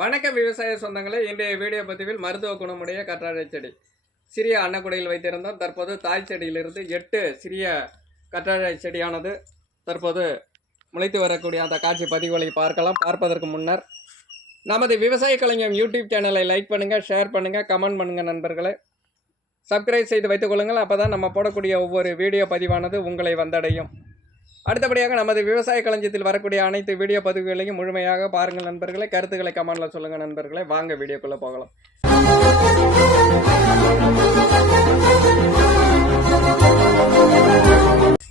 வணக்க விவசாய சொந்தங்களே இன்றைய வீடியோ பதிவில் மருத்துவ குணமுடைய கற்றாழை செடி. சிறிய அன்னக்குடையில் வைத்திருந்தோம். தற்போது தாய் செடியிலிருந்து எட்டு சிறிய கற்றாழை செடியானது தற்போது முளைத்து வரக்கூடிய அந்த காட்சி பதிவுகளை பார்க்கலாம். பார்ப்பதற்கு முன்னர் நமது விவசாய கலைஞர் யூடியூப் சேனலை லைக் பண்ணுங்கள் ஷேர் பண்ணுங்கள் கமெண்ட் பண்ணுங்கள் நண்பர்களே. சப்ஸ்கிரைப் செய்து வைத்துக் கொள்ளுங்கள். அப்போ தான் நம்ம போடக்கூடிய ஒவ்வொரு வீடியோ பதிவானது உங்களை வந்தடையும். அடுத்தபடியாக நமது விவசாய களஞ்சியத்தில் வரக்கூடிய அனைத்து வீடியோ பதிவுகளையும் முழுமையாக பாருங்கள் நண்பர்களே. கருத்துக்களை கமெண்ட்ல சொல்லுங்க நண்பர்களே. வாங்க வீடியோக்குள்ளே போகலாம்.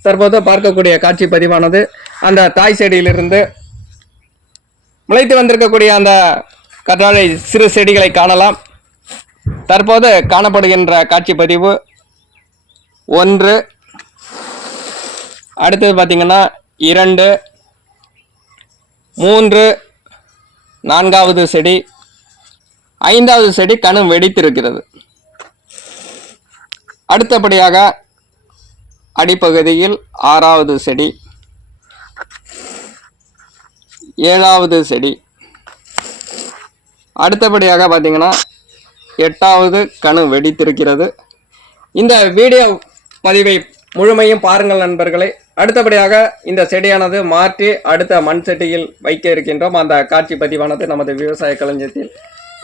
தற்போது பார்க்கக்கூடிய காட்சி பதிவானது அந்த தாய் செடியிலிருந்து முளைத்து வந்திருக்கக்கூடிய அந்த கற்றாழை சிறு செடிகளை காணலாம். தற்போது காணப்படுகின்ற காட்சி பதிவு ஒன்று அடுத்தது பார்த்தீங்கன்னா இரண்டு மூன்று நான்காவது செடி ஐந்தாவது செடி கணு வெடித்திருக்கிறது. அடுத்தபடியாக அடிப்பகுதியில் ஆறாவது செடி ஏழாவது செடி. அடுத்தபடியாக பார்த்தீங்கன்னா எட்டாவது கணு வெடித்திருக்கிறது. இந்த வீடியோ பதிவை முழுமையும் பாருங்கள் நண்பர்களே. அடுத்தபடியாக இந்த செடியானது மாற்றி அடுத்த மண் செட்டியில் வைக்க இருக்கின்றோம். அந்த காட்சி பதிவானது நமது விவசாய களஞ்சியத்தில்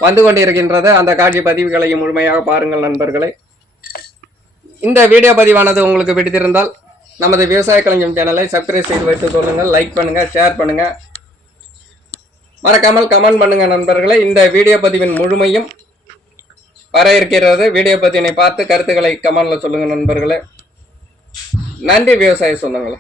வந்து கொண்டிருக்கின்றது. அந்த காட்சி பதிவுகளையும் முழுமையாக பாருங்கள் நண்பர்களே. இந்த வீடியோ பதிவானது உங்களுக்கு பிடித்திருந்தால் நமது விவசாய களஞ்சியம் சேனலை சப்ஸ்கிரைப் செய்து வைத்துக் கொள்ளுங்கள். லைக் பண்ணுங்கள் ஷேர் பண்ணுங்கள் மறக்காமல் கமெண்ட் பண்ணுங்கள் நண்பர்களே. இந்த வீடியோ பதிவின் முழுமையும் வர இருக்கிறது வீடியோ பதிவினை பார்த்து கருத்துக்களை கமெண்டில் சொல்லுங்கள் நண்பர்களே. நன்றி விவசாய சொந்தங்களே.